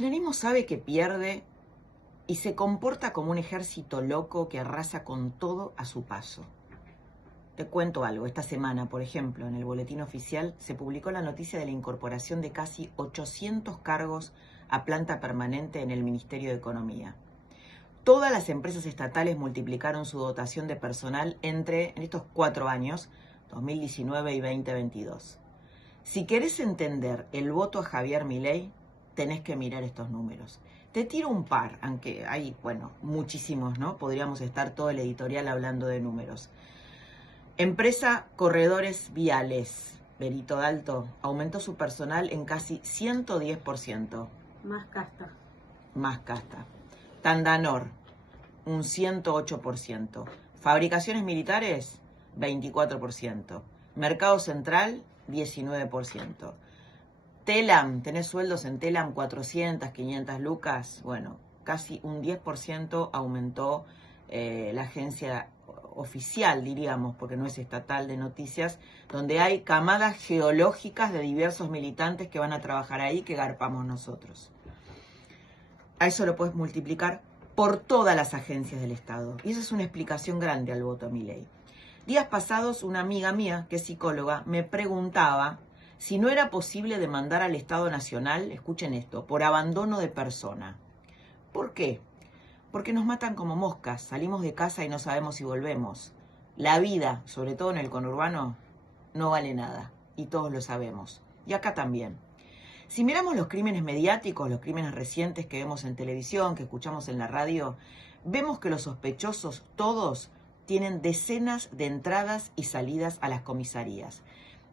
kirchnerismo sabe que pierde y se comporta como un ejército loco que arrasa con todo a su paso. Te cuento algo. Esta semana, por ejemplo, en el boletín oficial se publicó la noticia de la incorporación de casi 800 cargos a planta permanente en el Ministerio de Economía. Todas las empresas estatales multiplicaron su dotación de personal en estos 4 años, 2019 y 2022. Si querés entender el voto a Javier Milei, tenés que mirar estos números. Te tiro un par, aunque hay, muchísimos, ¿no? Podríamos estar todo el editorial hablando de números. Empresa Corredores Viales, Berito Alto, aumentó su personal en casi 110%. Más casta. Más casta. Tandanor, un 108%. Fabricaciones Militares, 24%. Mercado Central, 19%. Telam, tenés sueldos en Telam 400, 500 lucas. Bueno, casi un 10% aumentó la agencia oficial, diríamos, porque no es estatal, de noticias, donde hay camadas geológicas de diversos militantes que van a trabajar ahí, que garpamos nosotros. A eso lo puedes multiplicar por todas las agencias del Estado. Y esa es una explicación grande al voto a Milei. Días pasados, una amiga mía, que es psicóloga, me preguntaba si no era posible demandar al Estado Nacional, escuchen esto, por abandono de persona. ¿Por qué? Porque nos matan como moscas, salimos de casa y no sabemos si volvemos. La vida, sobre todo en el conurbano, no vale nada, y todos lo sabemos. Y acá también. Si miramos los crímenes mediáticos, los crímenes recientes que vemos en televisión, que escuchamos en la radio, vemos que los sospechosos, todos, tienen decenas de entradas y salidas a las comisarías.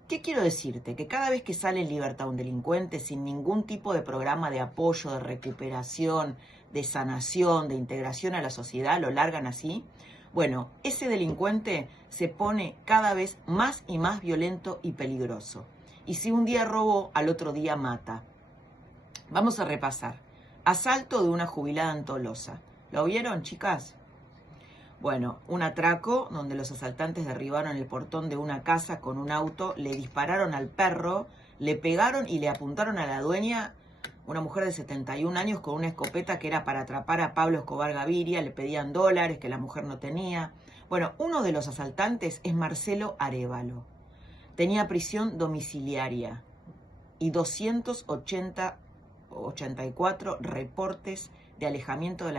¿Qué quiero decirte? Que cada vez que sale en libertad un delincuente sin ningún tipo de programa de apoyo, de recuperación, de sanación, de integración a la sociedad, lo largan así. Bueno, ese delincuente se pone cada vez más y más violento y peligroso. Y si un día robó, al otro día mata. Vamos a repasar. Asalto de una jubilada en Tolosa. ¿Lo vieron, chicas? Bueno, un atraco donde los asaltantes derribaron el portón de una casa con un auto, le dispararon al perro, le pegaron y le apuntaron a la dueña, una mujer de 71 años con una escopeta que era para atrapar a Pablo Escobar Gaviria, le pedían $, que la mujer no tenía. Bueno, uno de los asaltantes es Marcelo Arévalo. Tenía prisión domiciliaria y 284 reportes de alejamiento de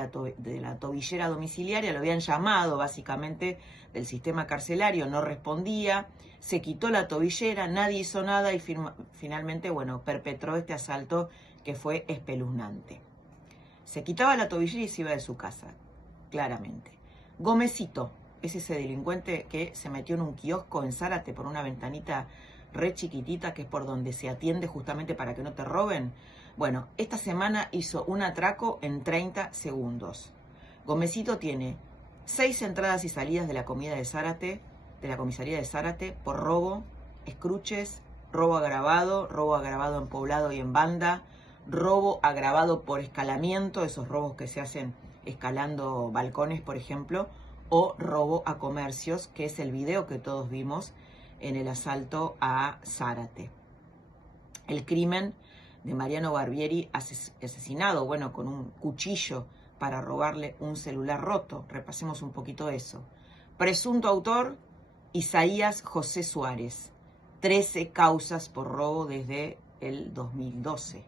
la tobillera domiciliaria. Lo habían llamado básicamente del sistema carcelario, no respondía, se quitó la tobillera, nadie hizo nada y finalmente, perpetró este asalto que fue espeluznante. Se quitaba la tobillera y se iba de su casa, claramente. Gómezito es ese delincuente que se metió en un kiosco en Zárate por una ventanita re chiquitita, que es por donde se atiende justamente para que no te roben. Bueno, esta semana hizo un atraco en 30 segundos. Gómezito tiene 6 entradas y salidas de la comisaría de Zárate por robo, escruches, robo agravado en poblado y en banda, robo agravado por escalamiento, esos robos que se hacen escalando balcones, por ejemplo, o robo a comercios, que es el video que todos vimos en el asalto a Zárate. El crimen de Mariano Barbieri asesinado, con un cuchillo para robarle un celular roto. Repasemos un poquito eso. Presunto autor, Isaías José Suárez. 13 causas por robo desde el 2012.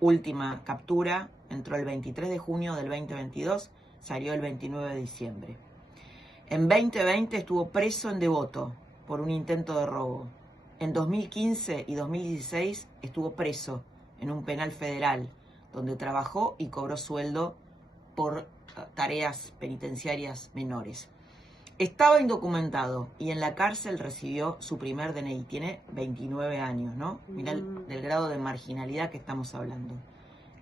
Última captura, entró el 23 de junio del 2022, salió el 29 de diciembre. En 2020 estuvo preso en Devoto por un intento de robo. En 2015 y 2016 estuvo preso en un penal federal, donde trabajó y cobró sueldo por tareas penitenciarias menores. Estaba indocumentado y en la cárcel recibió su primer DNI. Tiene 29 años, ¿no? Mirá del grado de marginalidad que estamos hablando.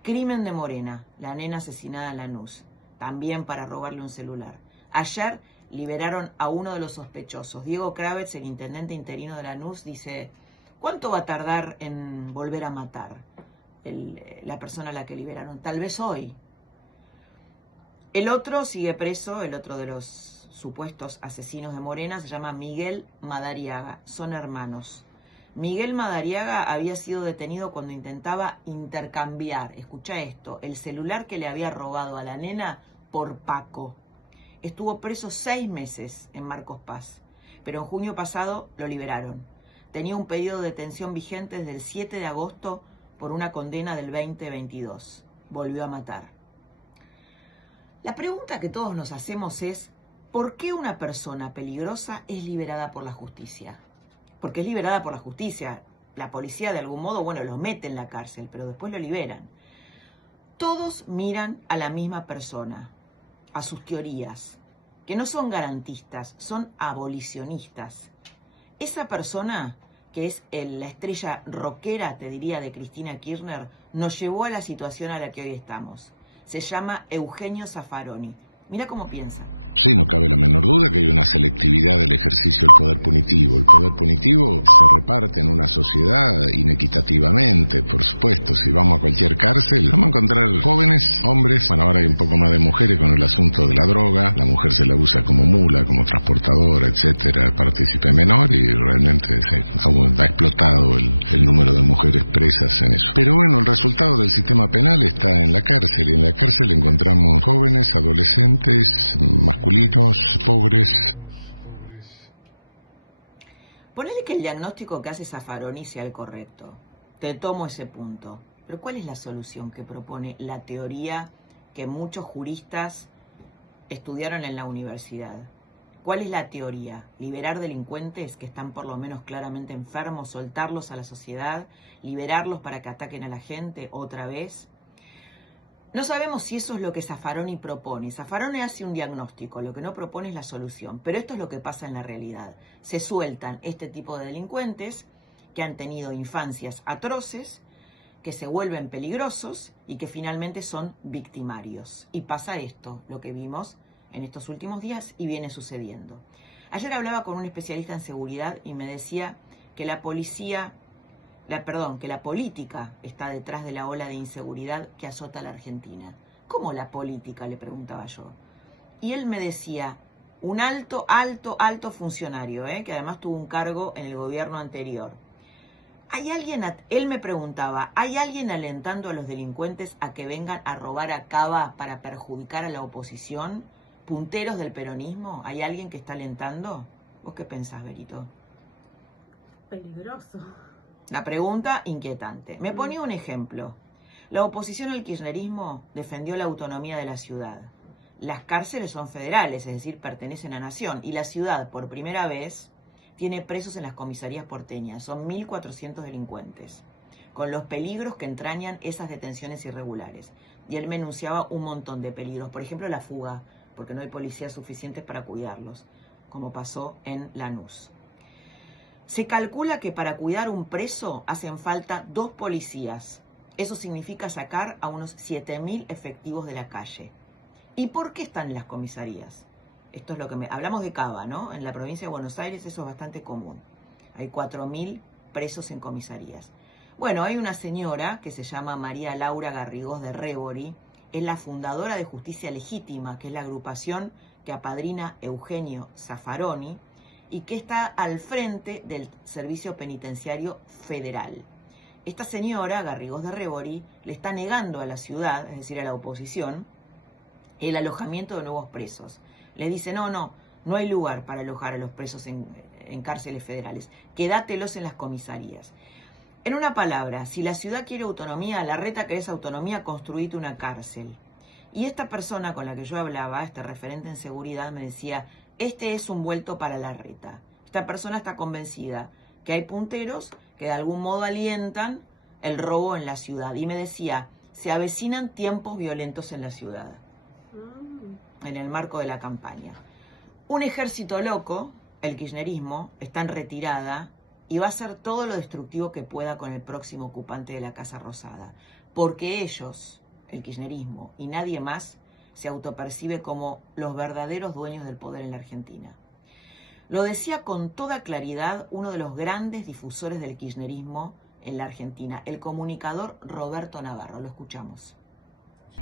Crimen de Morena, la nena asesinada en Lanús, también para robarle un celular. Ayer liberaron a uno de los sospechosos. Diego Kravetz, el intendente interino de Lanús, dice: ¿cuánto va a tardar en volver a matar la persona a la que liberaron? Tal vez hoy. El otro sigue preso, el otro de los supuestos asesinos de Morena, se llama Miguel Madariaga. Son hermanos. Miguel Madariaga había sido detenido cuando intentaba intercambiar, escucha esto, el celular que le había robado a la nena por Paco. Estuvo preso 6 meses en Marcos Paz, pero en junio pasado lo liberaron. Tenía un pedido de detención vigente desde el 7 de agosto por una condena del 2022. Volvió a matar. La pregunta que todos nos hacemos es, ¿por qué una persona peligrosa es liberada por la justicia? Porque es liberada por la justicia. La policía de algún modo, bueno, lo mete en la cárcel, pero después lo liberan. Todos miran a la misma persona, a sus teorías, que no son garantistas, son abolicionistas. Esa persona, que es la estrella rockera, te diría, de Cristina Kirchner, nos llevó a la situación a la que hoy estamos. Se llama Eugenio Zaffaroni. Mira cómo piensa. Sí, no cabe la menor duda que hay una selectividad del ejercicio del poder punitivo. El poder punitivo se reparte en una sociedad inequitativamente, por supuesto. Si vamos a cualquier cárcel, vamos a encontrar jóvenes, hombres. Bueno, ahora hay un poco más de mujeres con el asunto de la droga. La mujer se la usa como mula, como transportadora, etcétera, partícipe menor, y realmente ha explotado el número de mujeres presas en eso. Pero bueno, el resultado del sistema penal está en la cárcel, y en la cárcel encontramos jóvenes, adolescentes, masculinos, pobres. Ponele que el diagnóstico que hace Zaffaroni sea el correcto. Te tomo ese punto. Pero ¿cuál es la solución que propone la teoría que muchos juristas estudiaron en la universidad? ¿Cuál es la teoría? ¿Liberar delincuentes que están por lo menos claramente enfermos, soltarlos a la sociedad, liberarlos para que ataquen a la gente otra vez? No sabemos si eso es lo que Zaffaroni propone. Zaffaroni hace un diagnóstico, lo que no propone es la solución. Pero esto es lo que pasa en la realidad. Se sueltan este tipo de delincuentes que han tenido infancias atroces, que se vuelven peligrosos y que finalmente son victimarios. Y pasa esto, lo que vimos en estos últimos días y viene sucediendo. Ayer hablaba con un especialista en seguridad y me decía que la política está detrás de la ola de inseguridad que azota a la Argentina. ¿Cómo la política?, le preguntaba yo. Y él me decía, un alto funcionario, que además tuvo un cargo en el gobierno anterior. Él me preguntaba, ¿hay alguien alentando a los delincuentes a que vengan a robar a Cava para perjudicar a la oposición? ¿Punteros del peronismo? ¿Hay alguien que está alentando? ¿Vos qué pensás, Berito? Peligroso. La pregunta inquietante. Me ponía un ejemplo. La oposición al kirchnerismo defendió la autonomía de la ciudad. Las cárceles son federales, es decir, pertenecen a nación. Y la ciudad, por primera vez, tiene presos en las comisarías porteñas. Son 1.400 delincuentes, con los peligros que entrañan esas detenciones irregulares. Y él me enunciaba un montón de peligros. Por ejemplo, la fuga, porque no hay policías suficientes para cuidarlos, como pasó en Lanús. Se calcula que para cuidar un preso hacen falta 2 policías. Eso significa sacar a unos 7.000 efectivos de la calle. ¿Y por qué están en las comisarías? Esto es lo que hablamos de Cava, ¿no? En la provincia de Buenos Aires eso es bastante común. Hay 4.000 presos en comisarías. Bueno, hay una señora que se llama María Laura Garrigós de Rébori, es la fundadora de Justicia Legítima, que es la agrupación que apadrina Eugenio Zaffaroni, y que está al frente del Servicio Penitenciario Federal. Esta señora, Garrigós de Rébori, le está negando a la ciudad, es decir, a la oposición, el alojamiento de nuevos presos. Le dice, no hay lugar para alojar a los presos en cárceles federales, quédatelos en las comisarías. En una palabra, si la ciudad quiere autonomía, Larreta, querés autonomía, construite una cárcel. Y esta persona con la que yo hablaba, este referente en seguridad, me decía, este es un vuelto para Larreta. Esta persona está convencida que hay punteros que de algún modo alientan el robo en la ciudad. Y me decía, se avecinan tiempos violentos en la ciudad, en el marco de la campaña. Un ejército loco, el kirchnerismo, está en retirada y va a hacer todo lo destructivo que pueda con el próximo ocupante de la Casa Rosada. Porque ellos, el kirchnerismo y nadie más, se autopercibe como los verdaderos dueños del poder en la Argentina. Lo decía con toda claridad uno de los grandes difusores del kirchnerismo en la Argentina, el comunicador Roberto Navarro. Lo escuchamos.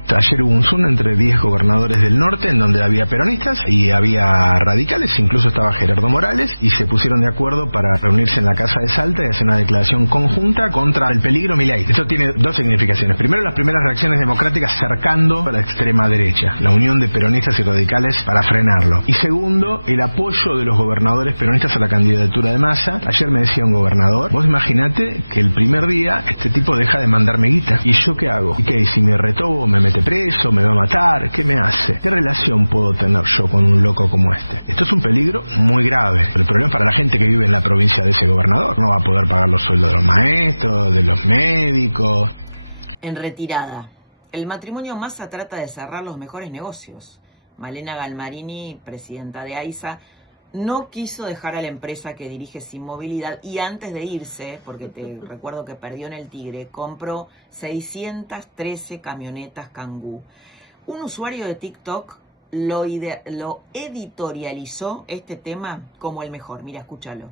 Ayer hubo un Zoom entre 10 gobernadores del norte en donde había peronistas y había radicales, incluso estaba Gerardo Morales, y se pusieron de acuerdo para reunirse en la Casa de Salta y hacer una declaración conjunta contra el peligro Milei. Esto tiene dos significaciones. Primero, las primeras reacciones democráticas cercando a la extrema derecha, la unión de peronistas y radicales para frenarlo. Y segundo, el apoyo de los gobernadores peronistas a la candidatura de Massa. Ayer me decía un gobernador, vos imaginate que el primer día este tipo deja de mandarme guita. ¿Y yo qué hago? ¿Y qué? ¿Y si me retobo, me mete preso, me va a matar? ¿Qué me hace? ¿Qué relación puedo tener yo con un loco como este? Esto es un peligro muy grave. El problema es para la gente que vive en la provincia de ese gobernador. No va a poder pagar los sueldos de los maestros, de los médicos. En retirada, el matrimonio Massa trata de cerrar los mejores negocios. Malena Galmarini, presidenta de AISA, no quiso dejar a la empresa que dirige Sin Movilidad y antes de irse, porque te recuerdo que perdió en el Tigre, compró 613 camionetas Kangoo. Un usuario de TikTok lo editorializó este tema como el mejor. Mira, escúchalo.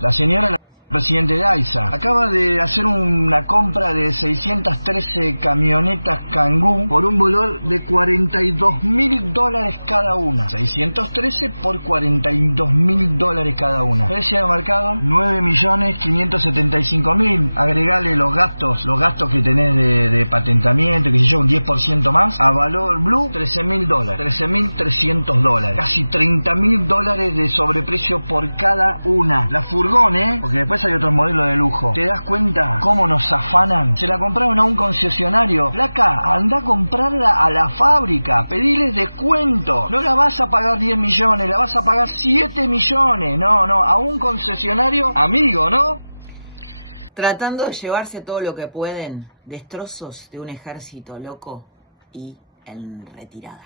La señora presidente de AISA acaba de hacer una compra de 613 camionetas Kangoo por un valor de $42.000 cada una. 613 por $42.000 cada una. Precio de mercado 9.575.000. Agregale los gastos que tenés de patentamiento, que sé yo, un 10% más. A valor blue, $13.000, $13.300. Casi $30.000 de sobreprecio por cada una. La furgón, porque después hay otros modelos de lujo. ¿Te das cuenta cómo nos afanan? Se la compraron a un concesionario. Flaca, anda a comprarla a la fábrica. Pediles descuento. No la vas a pagar 10 millones, la vas a pagar 7 millones. No, a un concesionario amigo, ¿no? Tratando de llevarse todo lo que pueden, destrozos de un ejército loco y en retirada.